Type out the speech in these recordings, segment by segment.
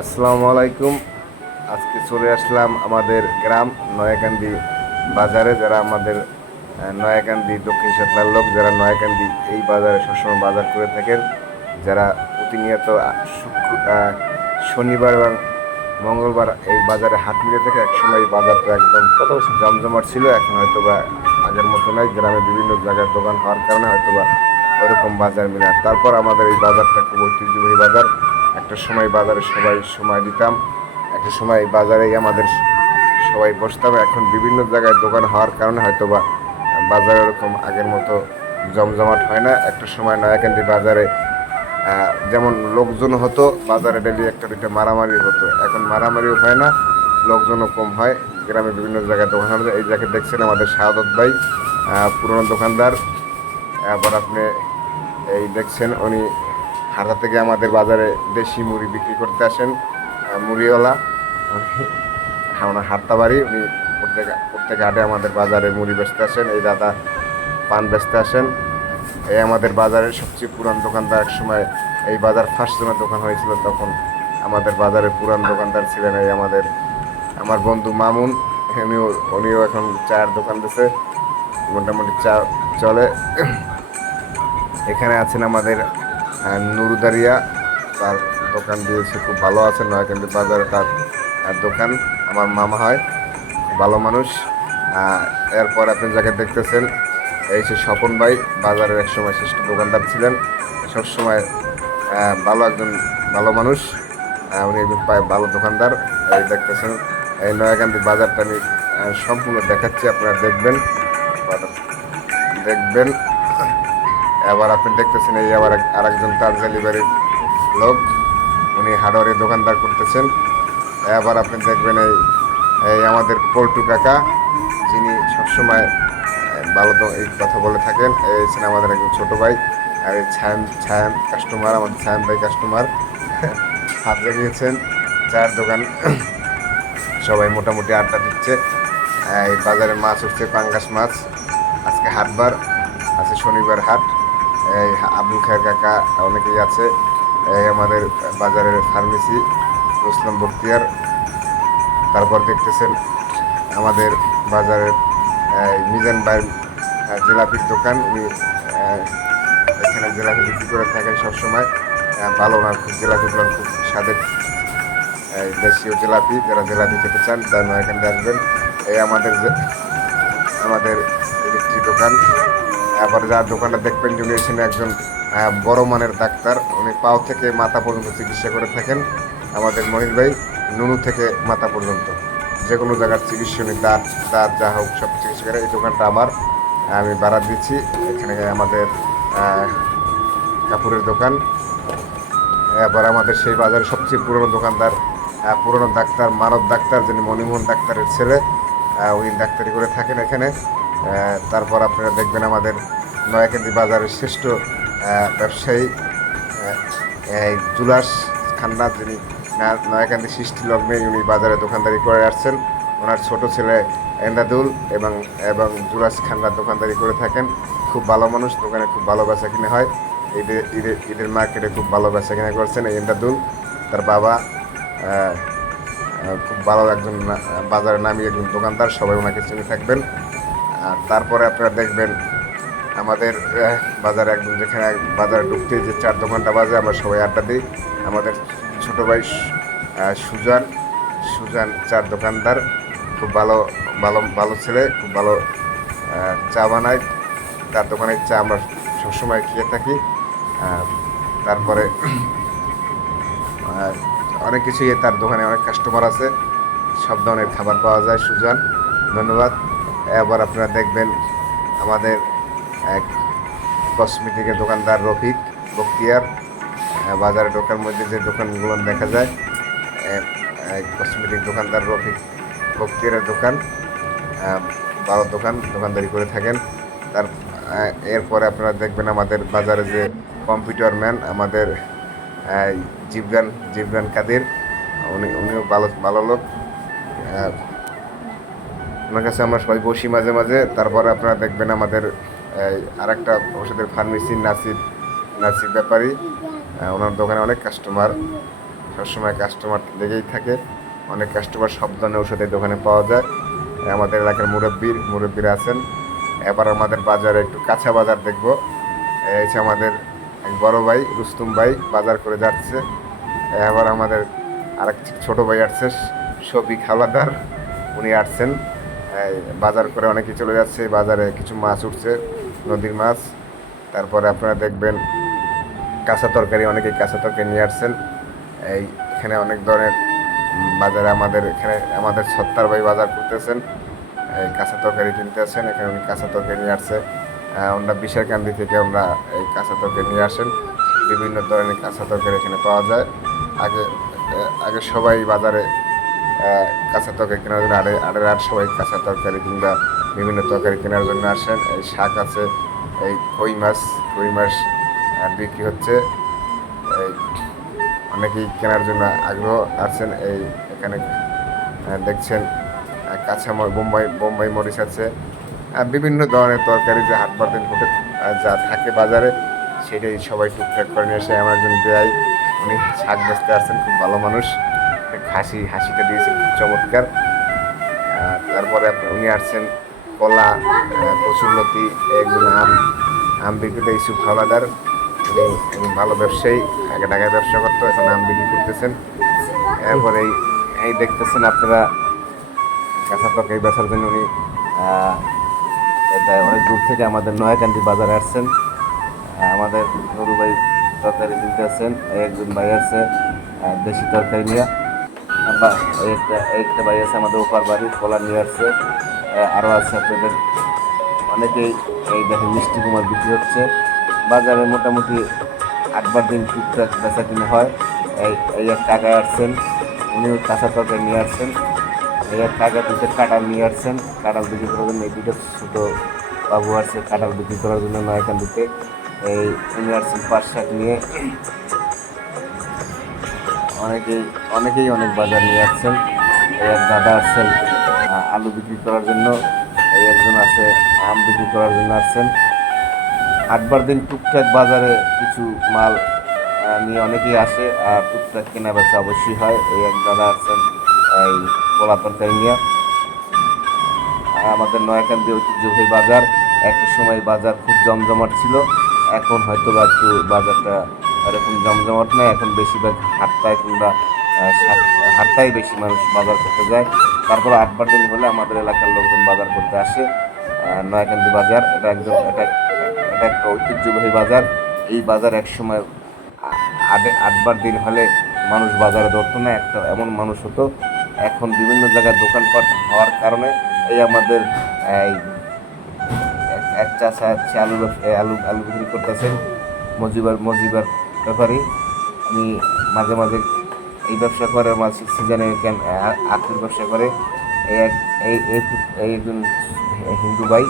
আসসালামু আলাইকুম। আজকে চলে আসলাম আমাদের গ্রাম নয়াকান্দি বাজারে। যারা আমাদের নয়াকান্দি দক্ষিণ সাতলার লোক, যারা নয়াকান্দি এই বাজারে সবসময় বাজার করে থাকেন, যারা প্রতিনিয়ত শনিবার এবং মঙ্গলবার এই বাজারে হাট মিলে থাকে, একসময় এই বাজারটা একদম জমজমাট ছিল, এখন হয়তো বা আগের মতো নয় গ্রামে বিভিন্ন জায়গায় দোকান হওয়ার কারণে হয়তো বা ওরকম বাজার মিলে তারপর আমাদের এই বাজারটা খুব ঐতিহ্যবাহী বাজার। একটা সময় বাজারে সবাই সময় দিতাম, একটা সময় বাজারেই আমাদের সবাই বসতাম। এখন বিভিন্ন জায়গায় দোকান হওয়ার কারণে হয়তো বা বাজারে ওরকম আগের মতো জমজমাট হয় না। একটা সময় নয়াকান্দি বাজারে যেমন লোকজন হতো, বাজারে ডেলি একটা দুইটা মারামারি হতো। এখন মারামারিও হয় না, লোকজনও কম হয়। গ্রামে বিভিন্ন জায়গায় দোকান এই জায়গায় দেখছেন আমাদের শাহাদত ভাই পুরনো দোকানদার। আবার আপনি এই দেখছেন, উনি হাটা থেকে আমাদের বাজারে দেশি মুড়ি বিক্রি করতে আসেন মুড়িওয়ালা। ওনার হাটটা বাড়ি, উনি প্রত্যেক প্রত্যেক হাটে আমাদের বাজারে মুড়ি বেচতে আসেন, এই দাদা পান বেচতে আসেন। এই আমাদের বাজারের সবচেয়ে পুরান দোকানদার এক সময় এই বাজার ফার্স্ট জনের দোকান হয়েছিল, তখন আমাদের বাজারে পুরান দোকানদার ছিলেন এই আমাদের আমার বন্ধু মামুন, উনিও উনিও এখন চায়ের দোকান দিছে। মোটামুটি চা চলে। এখানে আছেন আমাদের নুরুদারিয়া তার দোকান দিয়েছে, খুব ভালো আছে নয়াকান্দি বাজারে তার দোকান, আমার মামা হয় ভালো মানুষ। এরপর আপনি যাকে দেখতেছেন, এই সে স্বপন ভাই, বাজারের একসময় শ্রেষ্ঠ দোকানদার ছিলেন। সবসময় ভালো একজন, ভালো মানুষ। উনি একজন ভালো দোকানদার। এই দেখতেছেন, এই নয়াকান্দি বাজারটা আমি সম্পূর্ণ দেখাচ্ছি, আপনারা দেখবেন। দেখবেন। এবার আপনি দেখতেছেন এই আবার আরেকজন তার বাড়ির লোক। উনি হার্ডওয়ারের দোকানদার করতেছেন। এবার আপনি দেখবেন এই এই আমাদের পল্টু কাকা, যিনি সবসময় ভালো এই কথা বলে থাকেন। এই ছিলেন আমাদের একজন ছোট ভাই। আর এই ছায়াম ছায়াম কাস্টমার আমাদের ছায়াম ভাই কাস্টমার হাত লাগিয়েছেন। চায়ের দোকান সবাই মোটামুটি আড্ডা দিচ্ছে। এই বাজারে মাছ উঠছে পাঙ্গাস মাছ। আজকে হাটবার আছে শনিবার হাট। আবুল খায়ের কাকা অনেকেই আছে। এই আমাদের বাজারের ফার্মেসি রুসলাম বক্তিয়ার। তারপর দেখতেছেন আমাদের বাজারের এই মিজান আহ, জিলাপির দোকান। উনি এখানে জিলাপি বিক্রি করে থাকেন সবসময়। ভালো ওনার খুব জিলাপিগুলো খুব স্বাদের দেশীয় জিলাপি। যারা জিলাপি খেতে চান তারা এখানে আসবেন। এই আমাদের আমাদের ইলেকট্রিক দোকান। আবার যার দোকানটা দেখবেন যে উনি এখানে একজন বড় মানের ডাক্তার, উনি পাও থেকে মাথা পর্যন্ত চিকিৎসা করে থাকেন। আমাদের মহিষ ভাই, নুনু থেকে মাথা পর্যন্ত। যে কোনো জায়গার চিকিৎসা উনি দাঁত দাঁত যা হোক সব চিকিৎসা করে। এই দোকানটা আমার, আমি বাড়া দিচ্ছি। এখানে আমাদের কাপড়ের দোকান। এবার আমাদের সেই বাজারে সবচেয়ে পুরনো দোকানদার পুরনো ডাক্তার, মানব ডাক্তার, যিনি মণিমোহন ডাক্তারের ছেলে উনি ডাক্তারি করে থাকেন এখানে। তারপর আপনারা দেখবেন আমাদের নয়াকান্দি বাজারের শ্রেষ্ঠ ব্যবসায়ী জুলাস খান্না, যিনি নয়াকান্দি সৃষ্টি লগ্নে উনি বাজারে দোকানদারি করে আসছেন। ওনার ছোট ছেলে এন্দাদুল এবং এবং জুলাস খান্নার দোকানদারি করে থাকেন। খুব ভালো মানুষ, দোকানে খুব ভালো বেচা কিনে হয়। ঈদের ঈদের ঈদের মার্কেটে খুব ভালো বেচা কিনা করছেন এই এন্দাদুল। তার বাবা খুব ভালো একজন বাজারে নামি একজন দোকানদার, সবাই ওনাকে চিনে থাকবেন। আর তারপরে আপনারা দেখবেন আমাদের বাজারে একদম যেখানে বাজারে ঢুকতে যে চার দোকানটা বাজে, আমরা সবাই আড্ডা দিই। আমাদের ছোট ভাই সুজান সুজান চার দোকানদার, খুব ভালো ভালো ভালো ছেলে, খুব ভালো চা বানায়। তার দোকানের চা আমরা সবসময় খেয়ে থাকি। তারপরে অনেক কিছুই তার দোকানে অনেক কাস্টমার আছে। সব ধরনের খাবার পাওয়া যায়, সুজন। ধন্যবাদ। এবার আপনারা দেখবেন আমাদের এক কসমেটিকের দোকানদার রফিক বক্তিয়ার বাজারে ঢোকার মধ্যে যে দোকানগুলো দেখা যায় কসমেটিক দোকানদার রফিক বক্তিয়ারের দোকান ভালো দোকান, দোকানদারি করে থাকেন। তার এরপরে আপনারা দেখবেন আমাদের বাজারে যে কম্পিউটার ম্যান, আমাদের জিবগান জিবগান কাদের, উনি, উনিও ভালো ভালো লোক। ওনার কাছে আমরা সবাই বসি মাঝে মাঝে। তারপরে আপনারা দেখবেন আমাদের আর একটা ওষুধের ফার্মেসি নাসির নাসির ব্যাপারী। ওনার দোকানে অনেক কাস্টমার সবসময় কাস্টমার লেগেই থাকে। অনেক কাস্টমার সব ধরনের ওষুধের দোকানে পাওয়া যায়। আমাদের এলাকার মুরব্বীর, মুরব্বীরা আছেন। এবার আমাদের বাজারে একটু কাঁচা বাজার দেখব। এই আমাদের এক বড় ভাই, রুস্তুম ভাই, বাজার করে যাচ্ছে। এবার আমাদের আরেক ছোট ভাই আসছে, শফিক হাওলাদার উনি আসছেন। বাজার করে অনেকে চলে যাচ্ছে, বাজারে কিছু মাছ উঠছে, নদীর মাছ। তারপরে আপনারা দেখবেন কাঁচা তরকারি, অনেকেই কাঁচা তরকারি নিয়ে আসছেন। এই এখানে অনেক ধরনের বাজারে আমাদের এখানে আমাদের সত্তার ভাই বাজার করতেছেন। এই কাঁচা তরকারি কিনতে আসেন এখানে উনি কাঁচা তরকারি নিয়ে আসছে। আমরা বিশারকান্দি থেকে আমরা এই কাঁচা তরকারি নিয়ে আসেন। বিভিন্ন ধরনের কাঁচা তরকারি এখানে পাওয়া যায়। আগে আগে সবাই বাজারে কাঁচা তরকারি কেনার জন্য আড়ে আড়ে আর সবাই কাঁচা তরকারি কিংবা বিভিন্ন তরকারি কেনার জন্য আসেন। এই শাক আছে, এই কই মাছ কই মাছ বিক্রি হচ্ছে। এই অনেকেই কেনার জন্য আগ্রহ আছেন। এই এখানে দেখছেন কাঁচা বোম্বাই বোম্বাই মরিচ আছে। বিভিন্ন ধরনের তরকারি যে হাট বাতিল ঘটে যা থাকে বাজারে, সেটাই সবাই টুকটাক করে নিয়ে এসে আমার একজন বেয়াই উনি শাক বেচতে আসছেন, খুব ভালো মানুষ। হাসি, হাসিটা দিয়েছে, খুব চমৎকার। তারপরে উনি আসছেন কলা কচুরলতি একজন আম আম বিক্রেতা ইসুফ হাওলাদার উনি ভালো ব্যবসায়ী আগে ঢাকায় ব্যবসা করতো, এখন আম বিক্রি করতেছেন। এরপরে এই এই দেখতেছেন আপনারা কাঁচা তরকারি বেচার জন্য উনি এটা অনেক দূর থেকে আমাদের নয়াকান্দি বাজারে আসছেন। আমাদের নুরু ভাই তরকারি কিনতে আসছেন, একজন ভাই আছে দেশি তরকারি নিয়ে। বা একটা একটা ভাই আছে আমাদের ওপার বাড়ি কলা নিয়ে আসছে। আরও আছে আপনাদের। অনেকেই এই দেখেন মিষ্টি কুমার বিক্রি হচ্ছে। বাজারে মোটামুটি আটবার দিন টুকটাক বেচা কিনে হয়। এই এই এক টাকায় আসছেন, উনিও কাঁচা তরকারি নিয়ে আসছেন। এই এক টাকা দুটো কাঁটাল নিয়ে আসছেন। কাঁটাল বিক্রি করার জন্য এই দুটো ছোটো বাবু আছে কাঁটাল বিক্রি করার জন্য নয়কান্দিতে এই উনি আসছেন পাঁচ নিয়ে। অনেকেই অনেকেই অনেক বাজার নিয়ে আসছেন এই এক দাদা আসছেন আলু বিক্রি করার জন্য। এই একজন আছে, আম বিক্রি করার জন্য আসছেন। আটবার দিন টুকটাক বাজারে কিছু মাল নিয়ে অনেকেই আসে আর টুকটাক কেনা বেচা অবশ্যই হয়। এই এক দাদা আসছেন, এই কলা তরকারি নিয়ে আমাদের নয়াকান্দি ঐতিহ্যবাহী বাজার, একটা সময় বাজার খুব জমজমাট ছিল। এখন হয়তো বা একটু বাজারটা এরকম জমজমাট নয় এখন বেশিরভাগ হাটটায় কিংবা হাটটায় বেশি মানুষ বাজার করতে যায়। তারপর আটবার দিন হলে আমাদের এলাকার লোকজন বাজার করতে আসে। নয়াকান্দি বাজার, এটা একদম, এটা এটা একটা ঐতিহ্যবাহী বাজার। এই বাজার এক সময় আটে আটবার দিন হলে মানুষ বাজারে ধরতো না, একটা এমন মানুষ হতো। এখন বিভিন্ন জায়গায় দোকানপাট হওয়ার কারণে এই আমাদের, এই এক- হচ্ছে আলু আলু আলু বিক্রি করতেছেন। মজিবার মজিবার ব্যাপারী উনি মাঝে মাঝে এই ব্যবসা করে মাঝে সিজনে আখের ব্যবসা করে। এই এক, এই এই এই একজন হিন্দু ভাই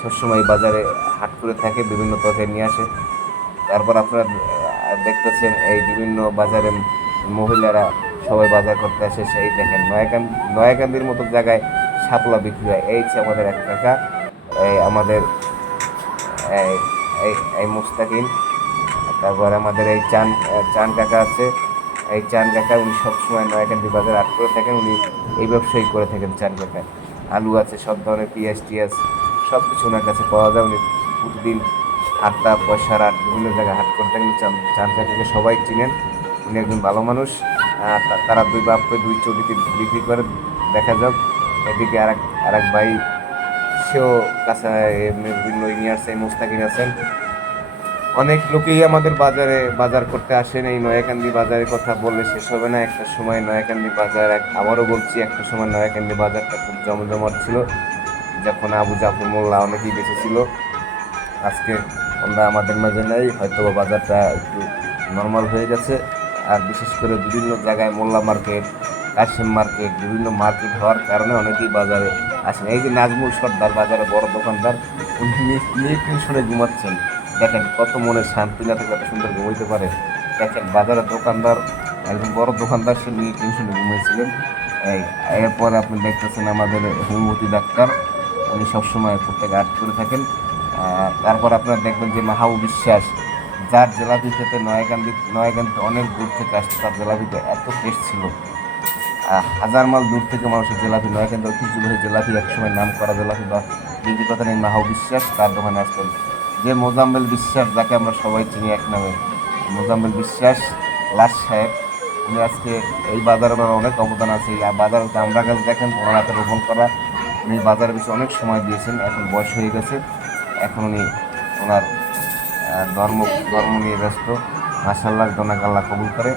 সবসময় বাজারে হাট করে থাকে, বিভিন্ন তরকারি নিয়ে আসে। তারপর আপনারা দেখতেছেন এই বিভিন্ন বাজারে মহিলারা সবাই বাজার করতে আসে, সেই দেখেন নয়াকান, নয়াকান্দির মতো জায়গায় শাপলা বিক্রি হয়। এই হচ্ছে আমাদের এক এই আমাদের, এই এই মুস্তাকিম তারপর আমাদের এই চান চান কাকা আছে। এই চান কাকা উনি সবসময় নয়াকান্দি বাজার আট করে থাকেন, উনি এই ব্যবসায়ী করে থাকেন চান কাকা আলু আছে, সব ধরনের পিঁয়াজ টিয়াজ সব কিছু ওনার কাছে পাওয়া যায়। উনি প্রতিদিন হাটটা পয়সা হাট বিভিন্ন জায়গায় হাট করে থাকেন। চান কাকাকে সবাই চিনেন। উনি একজন ভালো মানুষ। তারা দুই বাপকে দুই চটিতে বিক্রি করে, দেখা যাক। এদিকে আর এক আর এক ভাই, সেও কাছে বিভিন্ন নিয়ে আসছে মুস্তাকিন আছেন। অনেক লোকেই আমাদের বাজারে, বাজার করতে আসেন। এই নয়াকান্দি বাজারের কথা বললে শেষ হবে না। একটা সময় নয়াকান্দি বাজার আবারও বলছি, একটা সময় নয়াকান্দি বাজারটা খুব জমজমাট ছিল। যখন আবু জাফর মোল্লা অনেকেই বেঁচে ছিল আজকে আমরা আমাদের মাঝে নেই হয়তো বাজারটা একটু নর্মাল হয়ে গেছে। আর বিশেষ করে বিভিন্ন জায়গায় মোল্লা মার্কেট কাশিম মার্কেট, বিভিন্ন মার্কেট হওয়ার কারণে অনেকেই বাজারে আসেন। এই যে নাজমুল সর্দার বাজারে বড় দোকানদার, উনি নিয়ে টেনশনে ঘুমাচ্ছেন। দেখেন কত মনে শান্তি না থেকে কত সুন্দর ঘুমাইতে পারে। দেখেন বাজারের দোকানদার, একজন বড় দোকানদার, সে নিয়ে টেনশনে ঘুমিয়েছিলেন এরপর আপনি দেখতেছেন আমাদের হোমিওপ্যাথি ডাক্তার, উনি সবসময় প্রত্যেক আর্ট করে থাকেন। তারপর আপনারা দেখবেন যে মাহাবু বিশ্বাস, যার জেলাপি খেতে নয়াকান্দি নয়াকান্দি অনেক দূর থেকে আসছে তার জেলাপিতে এত টেস্ট ছিল। হাজার মাল দূর থেকে মানুষের জেলাপি নয়াকান্দি ঐতিহ্যবাহী জেলাপি একসময় নাম করা জেলাপি বা বিজি কথা নেই মাহাও বিশ্বাস, তার দোকানে আসতেন যে মোজাম্মেল বিশ্বাস, যাকে আমরা সবাই চিনি এক নামে, মোজাম্মেল বিশ্বাস, লাশ সাহেব, উনি আজকে এই বাজারে ওনার অনেক অবদান আছে। এই বাজার আমরা গাছ, দেখেন ওনার হাতে রোপণ করা। উনি বাজারে বেশি অনেক সময় দিয়েছেন, এখন বয়স হয়ে গেছে। এখন উনি ওনার ধর্ম ধর্ম নিয়ে ব্যস্ত। মাসাল্লাহ জনাক আল্লাহ কবুল করে।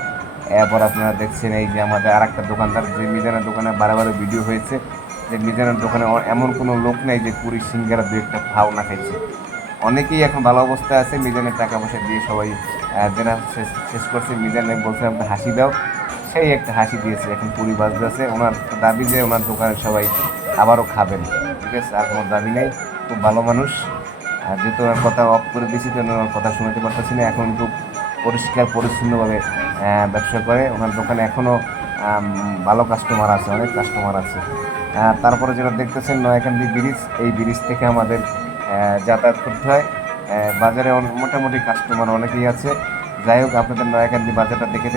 এরপর আপনারা দেখছেন এই যে আমাদের আর একটা দোকানদার, যে মিজানের দোকানে বারে বারে ভিডিও হয়েছে। যে মিজানের দোকানে এমন কোনো লোক নেই যে পুরী সিঙ্গারা দু একটা ফাও না খাইছে। অনেকেই এখন ভালো অবস্থায় আছে, মিজানের টাকা পয়সা দিয়ে সবাই যেটা শেষ শেষ করছে। মিজানে বলছে, আমাকে হাসি দাও। সেই একটা হাসি দিয়েছে। এখন পুরী বাজতে আছে ওনার দাবি যে ওনার দোকানে সবাই আবারও খাবেন। ঠিক আছে, আর কোনো দাবি নেই। খুব ভালো মানুষ। আর যেহেতু ওনার কথা অফ করে দিয়েছি, তো ওনার কথা শুনতে পারতেছি না। এখন খুব পরিষ্কার, পরিচ্ছন্নভাবে ব্যবসা করে। ওনার দোকানে এখনও ভালো কাস্টমার আছে, অনেক কাস্টমার আছে। তারপরে যেটা দেখতেছেন নয়াকান্দি ব্রিজ, এই ব্রিজ থেকে আমাদের যাতায়াত করতে হয়। বাজারে মোটামুটি কাস্টমার অনেকেই আছে। যাই হোক আপনাদের নয়াকান্দি বাজারটা দেখে